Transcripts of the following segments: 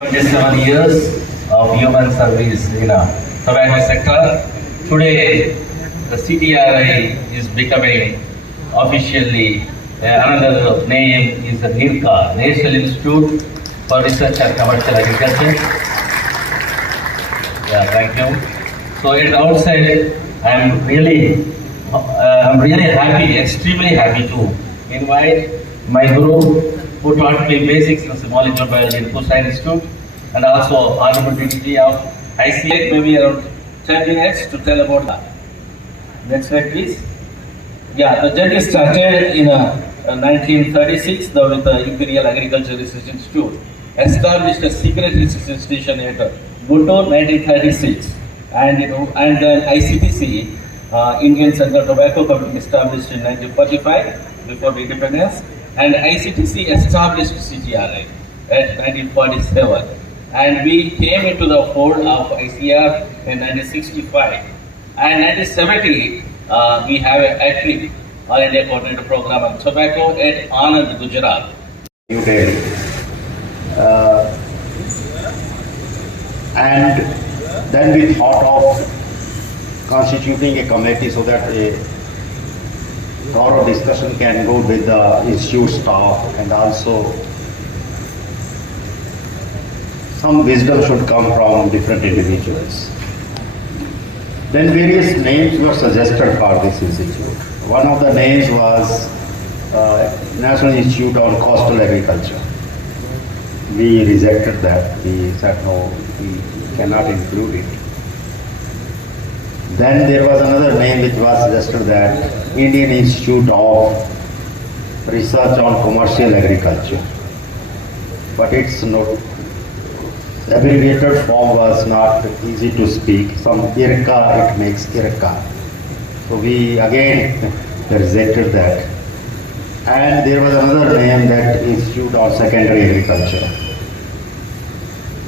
27 years of human service in a tobacco sector. Today, the CTRI is becoming officially another name is the NIRCA, National Institute for Research and Commercial Agriculture. Yeah, thank you. So at the outset, I'm really happy, extremely happy to invite my guru who taught me basics in molecular biology in Kusai Institute, and also Honorable Deputy of ICA, maybe around 10 minutes to tell about that. Next slide, please. Yeah, the journey started in 1936 with the Imperial Agriculture Research Institute, established a secret research institution at Guntur 1936, and then ICTC, Indian Central Tobacco Company, established in 1945 before the independence. And ICTC established CTRI at 1947, and we came into the fold of ICR in 1965. And 1970, we have an ACRI, All India Coordinator Program on Tobacco at Anand, Gujarat. New Delhi. And then we thought of constituting a committee so that a thorough discussion can go with the institute staff, and also some wisdom should come from different individuals. Then various names were suggested for this institute. One of the names was National Institute on Coastal Agriculture. We rejected that. We said no, we cannot include it. Then there was another name which was suggested, that Indian Institute of Research on Commercial Agriculture. But its abbreviated form was not easy to speak. Some IRCA, it makes IRCA. So we again rejected that. And there was another name, that Institute of Secondary Agriculture.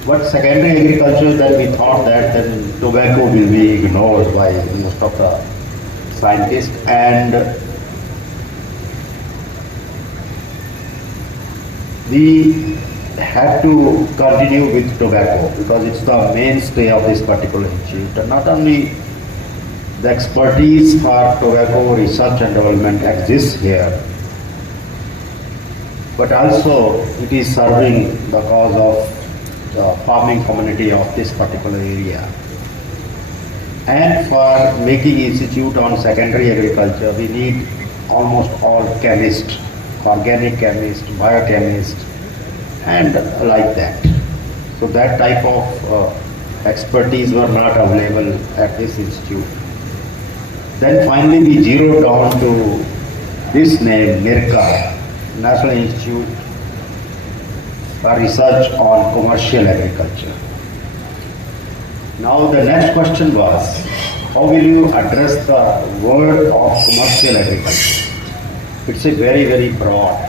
But secondary agriculture, then we thought that then tobacco will be ignored by most of the scientists, and we had to continue with tobacco because it's the mainstay of this particular institute. And not only the expertise for tobacco research and development exists here, but also it is serving the cause of the farming community of this particular area. And for making institute on secondary agriculture, we need almost all chemists, organic chemists, biochemists, and like that. So that type of expertise were not available at this institute. Then finally we zeroed down to this name, NIRCA, National Institute for Research on Commercial Agriculture. Now the next question was, how will you address the word of commercial agriculture? It's a very, very broad.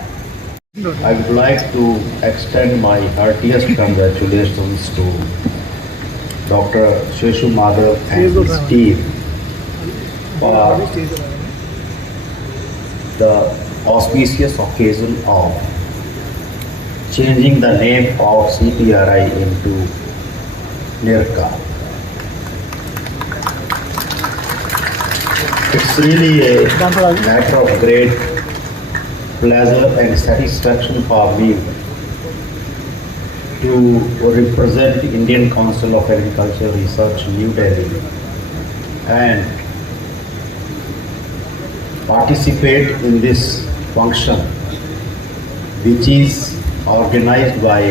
I would like to extend my heartiest congratulations to Dr. Sheshu Madhav and his team for the auspicious occasion of changing the name of CTRI into NIRCA. It's really a matter of great pleasure and satisfaction for me to represent Indian Council of Agriculture Research, New Delhi, and participate in this function, which is organized by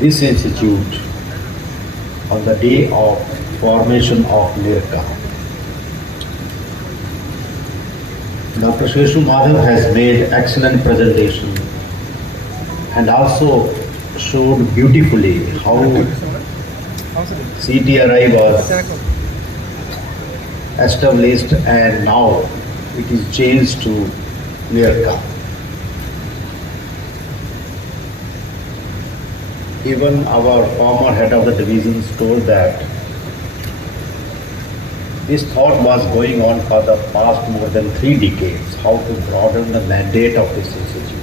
this institute on the day of formation of NIRCA. Dr. Sheshu Madhav has made excellent presentation and also showed beautifully how CTRI was established and now it is changed to NIRCA. Even our former head of the divisions told that this thought was going on for the past more than 3 decades, how to broaden the mandate of this institute.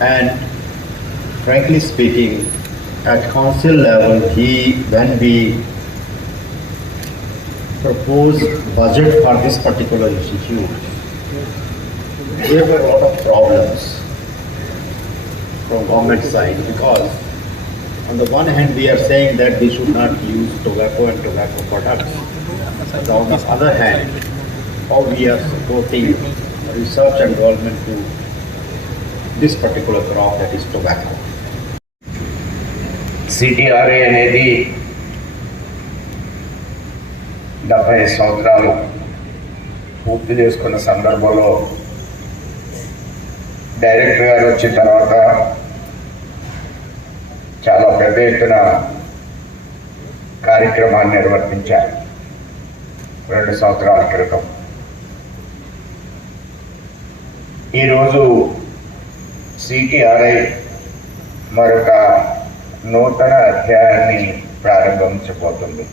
And frankly speaking, at council level, when we proposed budget for this particular institute, there were a lot of problems from government side, because on the one hand we are saying that we should not use tobacco and tobacco products, but on the other hand, how we are supporting research and development to this particular crop, that is tobacco. CTRA అనేది 70 సంవత్సరాలు పూర్తి చేసుకున్న సందర్భంలో director గారు వచ్చిన తర్వాత చాలా పెద్ద ఎత్తున కార్యక్రమాన్ని నిర్వర్తించారు 2 సంవత్సరాల క్రితం. ఈరోజు CTRI మరొక నూతన అధ్యాయాన్ని ప్రారంభించబోతుంది.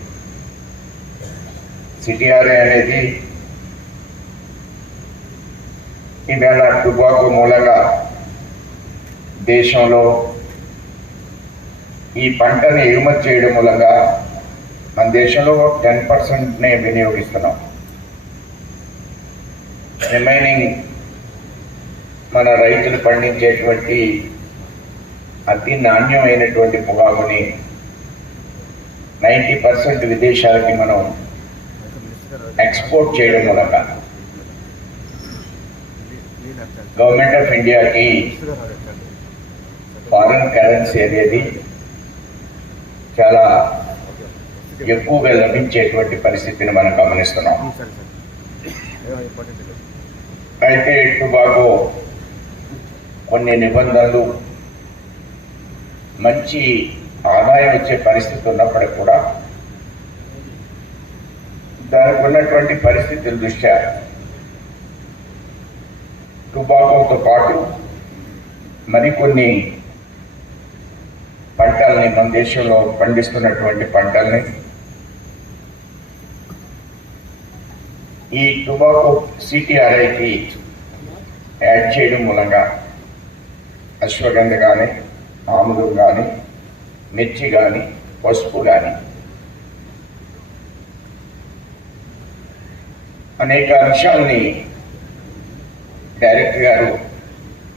CTRI అనేది ఇవాళ టుబాకో మూలంగా దేశంలో ఈ పంటని ఎగుమతి చేయడం మూలంగా మన దేశంలో 10%నే వినియోగిస్తున్నాం. రిమైనింగ్ మన రైతులు పండించేటువంటి అతి నాణ్యమైనటువంటి పొగాకుని 90% విదేశాలకి మనం ఎక్స్పోర్ట్ చేయడం మూలంగా గవర్నమెంట్ ఆఫ్ ఇండియాకి ఫారిన్ కరెన్సీ అనేది చాలా ఎక్కువగా లభించేటువంటి పరిస్థితిని మనం గమనిస్తున్నాం. అయితే టుబాకో కొన్ని నిబంధనలు, మంచి ఆదాయం వచ్చే పరిస్థితి ఉన్నప్పటికీ కూడా దానికి ఉన్నటువంటి పరిస్థితుల దృష్ట్యా టుబాకోతో పాటు మరికొన్ని పంటల్ని, మన దేశంలో పండిస్తున్నటువంటి పంటల్ని ఈ టుబాకో CTRIకి యాడ్ చేయడం మూలంగా అశ్వగంధ కానీ, ఆముదం కానీ, మిర్చి కానీ, పసుపు కానీ అనేక అంశాలని డైరెక్టర్ గారు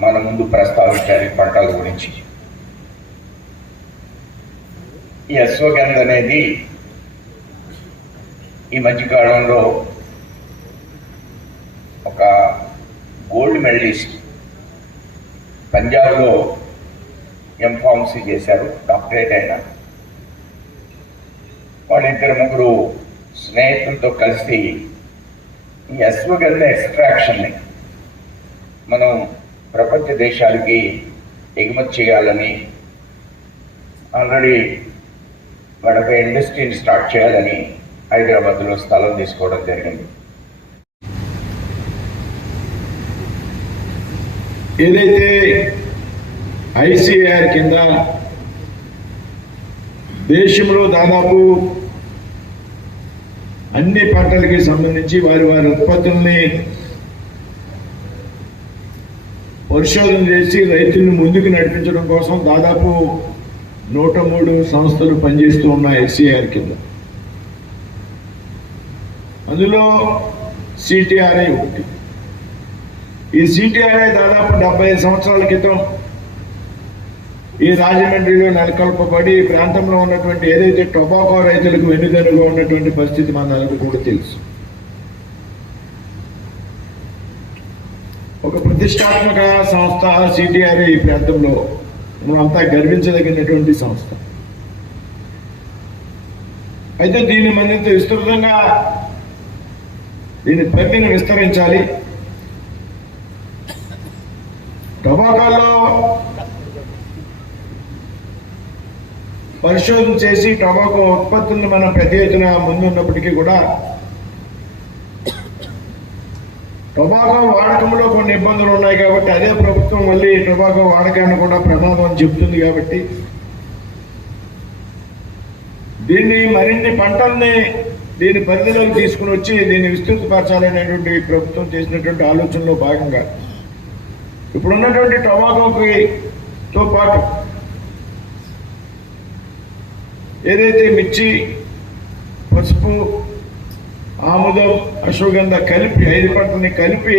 మన ముందు ప్రస్తావించారు. ఈ పంటల గురించి ఈ అశ్వగంధ అనేది ఈ మధ్యకాలంలో ఒక గోల్డ్ మెడలిస్ట్ పంజాబ్లో ఎంఫార్మసీ చేశారు, డాక్టరేట్ అయిన వాళ్ళిద్దరు ముగ్గురు స్నేహితులతో కలిసి ఈ అశ్వగంధ ఎక్స్ట్రాక్షన్ని మనం ప్రపంచ దేశాలకి ఎగుమతి చేయాలని, ఆల్రెడీ వాళ్ళ ఇండస్ట్రీని స్టార్ట్ చేయాలని హైదరాబాద్లో స్థలం తీసుకోవడం జరిగింది. ఏదైతే ICAR కింద దేశంలో దాదాపు అన్ని పంటలకి సంబంధించి వారి ఉత్పత్తుల్ని పరిశోధన చేసి రైతులను ముందుకు నడిపించడం కోసం దాదాపు 103 సంస్థలు పనిచేస్తూ ఉన్నాయి ICAR కింద. అందులో CTRI ఒకటి. ఈ సిటిఆర్ఐ దాదాపు 75 సంవత్సరాల క్రితం ఈ రాజమండ్రిలో నెలకొల్పబడి ఈ ప్రాంతంలో ఉన్నటువంటి ఏదైతే టొబాకో రైతులకు వెన్నుదన్నుగా ఉన్నటువంటి పరిస్థితి మనందరికీ కూడా తెలుసు. ఒక ప్రతిష్టాత్మక సంస్థ సిటిఆర్ఐ ఈ ప్రాంతంలో మనంతా గర్వించదగినటువంటి సంస్థ. అయితే దీన్ని మరింత విస్తృతంగా దీని పరిధిని విస్తరించాలి. టొబాకోలో పరిశోధన చేసి టొబాకో ఉత్పత్తులను మనం పెద్ద ఎత్తున ముందున్నప్పటికీ కూడా టొబాకో వాడకంలో కొన్ని ఇబ్బందులు ఉన్నాయి కాబట్టి అదే ప్రభుత్వం మళ్ళీ టొబాకో వాడకాన్ని కూడా ప్రమాదం అని చెప్తుంది. కాబట్టి దీన్ని మరిన్ని పంటల్ని దీని పరిధిలోకి తీసుకుని వచ్చి దీన్ని విస్తృతపరచాలనేటువంటి ప్రభుత్వం చేసినటువంటి ఆలోచనలో భాగంగా ఇప్పుడున్నటువంటి టొబాకోతో పాటు ఏదైతే మిర్చి, పసుపు, ఆముదం, అశ్వగంధ కలిపి 5 పంటల్ని కలిపి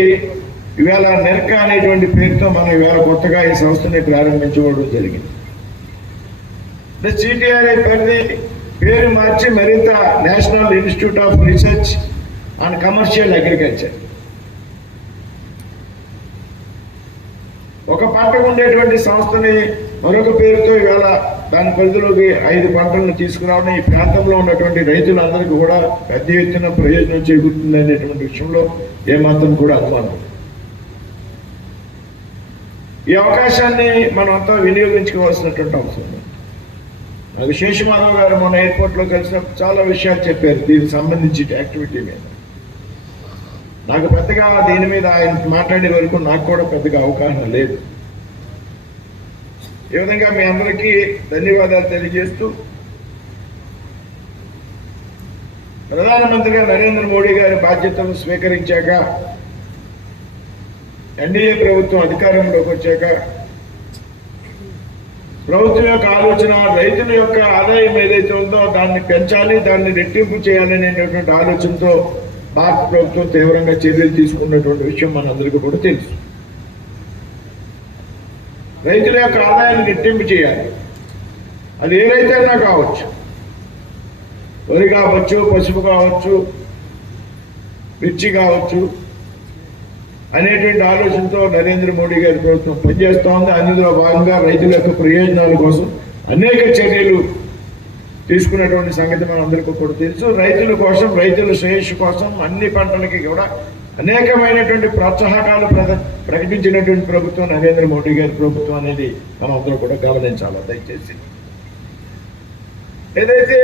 ఇవాళ నెర్క అనేటువంటి పేరుతో మనం ఇవాళ కొత్తగా ఈ సంస్థని ప్రారంభించుకోవడం జరిగింది. సిటిఆర్ఐ పరిధి పేరు మార్చి మరింత national institute of research and commercial agriculture. ఒక పంటకు ఉండేటువంటి సంస్థని మరొక పేరుతో ఇవాళ దాని పరిధిలోకి 5 పంటలను తీసుకురావడం ఈ ప్రాంతంలో ఉన్నటువంటి రైతులందరికీ కూడా పెద్ద ఎత్తున ప్రయోజనం చేకూరుతుంది అనేటువంటి విషయంలో ఏమాత్రం కూడా అనుమానం. ఈ అవకాశాన్ని మనం అంతా వినియోగించుకోవాల్సినటువంటి అవసరం ఉంది. నాకు శేషమాధవ్ గారు మొన్న ఎయిర్పోర్ట్లో కలిసినప్పుడు చాలా విషయాలు చెప్పారు దీనికి సంబంధించి యాక్టివిటీ మీద. నాకు పెద్దగా దీని మీద ఆయన మాట్లాడే వరకు నాకు కూడా పెద్దగా అవగాహన లేదు. ఈ విధంగా మీ అందరికీ ధన్యవాదాలు తెలియజేస్తూ ప్రధానమంత్రిగా నరేంద్ర మోడీ గారి బాధ్యతలు స్వీకరించాక ఎన్డీఏ ప్రభుత్వం అధికారంలోకి వచ్చాక ప్రభుత్వం యొక్క ఆలోచన రైతుల యొక్క ఆదాయం ఏదైతే ఉందో దాన్ని పెంచాలి, దాన్ని రెట్టింపు చేయాలనేటువంటి ఆలోచనతో భారత ప్రభుత్వం తీవ్రంగా చర్యలు తీసుకున్నటువంటి విషయం మనందరికీ కూడా తెలుసు. రైతుల యొక్క ఆదాయాన్ని రెట్టింపు చేయాలి. అది ఏ రైతైనా కావచ్చు, వరి కావచ్చు, పసుపు కావచ్చు, మిర్చి కావచ్చు అనేటువంటి ఆలోచనతో నరేంద్ర మోడీ గారి ప్రభుత్వం పనిచేస్తూ ఉంది. అందులో భాగంగా రైతుల యొక్క ప్రయోజనాల కోసం అనేక చర్యలు తీసుకున్నటువంటి సంగతి మన అందరికీ కూడా తెలుసు. రైతుల కోసం, రైతుల శ్రేయస్సు కోసం అన్ని పంటలకి కూడా అనేకమైనటువంటి ప్రోత్సాహకాలు ప్రకటించినటువంటి ప్రభుత్వం నరేంద్ర మోడీ గారి ప్రభుత్వం అనేది మనం అందరూ కూడా గమనించాలి. దయచేసి ఏదైతే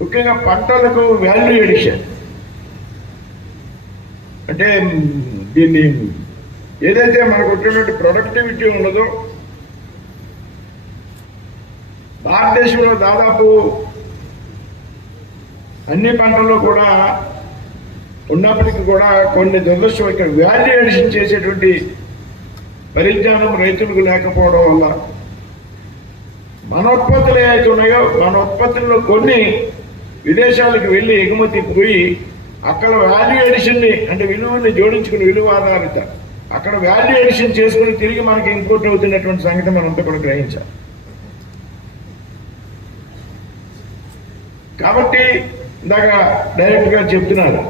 ముఖ్యంగా పంటలకు వాల్యూ ఎడిషన్ అంటే దీన్ని ఏదైతే మనకు వచ్చినటువంటి ప్రొడక్టివిటీ ఉన్నదో భారతదేశంలో దాదాపు అన్ని పంటల్లో కూడా ఉన్నప్పటికీ కూడా కొన్ని దురదృష్టం ఇక్కడ వాల్యూ ఎడిషన్ చేసేటువంటి పరిజ్ఞానం రైతులకు లేకపోవడం వల్ల మన ఉత్పత్తులు ఏవైతే ఉన్నాయో మన ఉత్పత్తుల్లో కొన్ని విదేశాలకు వెళ్ళి ఎగుమతి పోయి అక్కడ వాల్యూ ఎడిషన్ని అంటే విలువని జోడించుకుని విలువ ఆధారిత అక్కడ వాల్యూ ఎడిషన్ చేసుకుని తిరిగి మనకి ఇంపోర్ట్ అవుతున్నటువంటి సంగతి మనంతా కూడా గ్రహించాలి. కాబట్టి ఇందాక డైరెక్ట్గా చెప్తున్నారు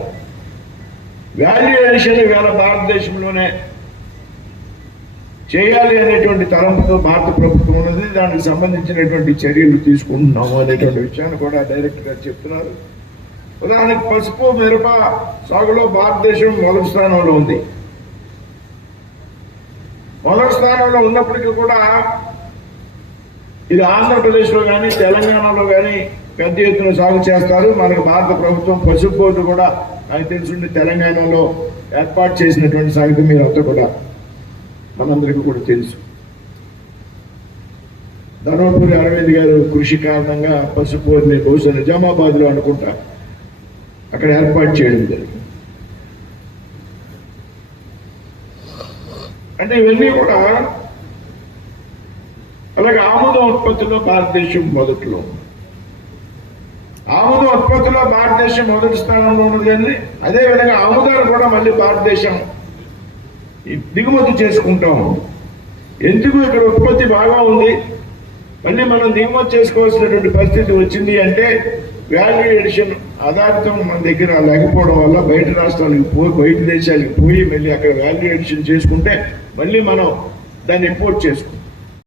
వాల్యూ ఎడిషన్ ఇవాళ భారతదేశంలోనే చేయాలి అనేటువంటి తలంపుతో భారత ప్రభుత్వం ఉన్నది. దానికి సంబంధించినటువంటి చర్యలు తీసుకుంటున్నాము అనేటువంటి విషయాన్ని కూడా డైరెక్ట్గా చెప్తున్నారు. ఉదాహరణకు పసుపు, మిరప సాగులో భారతదేశం మొదటి స్థానంలో ఉంది. మొదటి స్థానంలో ఉన్నప్పటికీ కూడా ఇది ఆంధ్రప్రదేశ్లో కానీ తెలంగాణలో కానీ పెద్ద ఎత్తున సాగు చేస్తారు. మనకు భారత ప్రభుత్వం పసుపు బోర్డు కూడా నాకు తెలుసుండి తెలంగాణలో ఏర్పాటు చేసినటువంటి సంగతి మీరంతా కూడా మనందరికీ కూడా తెలుసు. ధర్మపురి అరవింద్ గారు కృషి కారణంగా పసుపు బోర్డుని బహుశా నిజామాబాద్లో అనుకుంటా అక్కడ ఏర్పాటు చేయడం జరిగింది. అంటే ఇవన్నీ కూడా అలాగే ఆముదం ఉత్పత్తిలో భారతదేశం మొదట్లో. ఆముదం ఉత్పత్తిలో భారతదేశం మొదటి స్థానంలో ఉన్నది కానీ అదేవిధంగా ఆముదాన్ని కూడా మళ్ళీ భారతదేశం దిగుమతి చేసుకుంటాం. ఎందుకు ఇక్కడ ఉత్పత్తి బాగా ఉంది, మళ్ళీ మనం దిగుమతి చేసుకోవాల్సినటువంటి పరిస్థితి వచ్చింది అంటే వాల్యూ ఎడిషన్ ఆధారితం మన దగ్గర లేకపోవడం వల్ల బయట రాష్ట్రాలకు పోయి బయట దేశాలకు పోయి మళ్ళీ అక్కడ వాల్యూ ఎడిషన్ చేసుకుంటే మళ్ళీ మనం దాన్ని ఇంపోర్ట్ చేసుకుంటాం.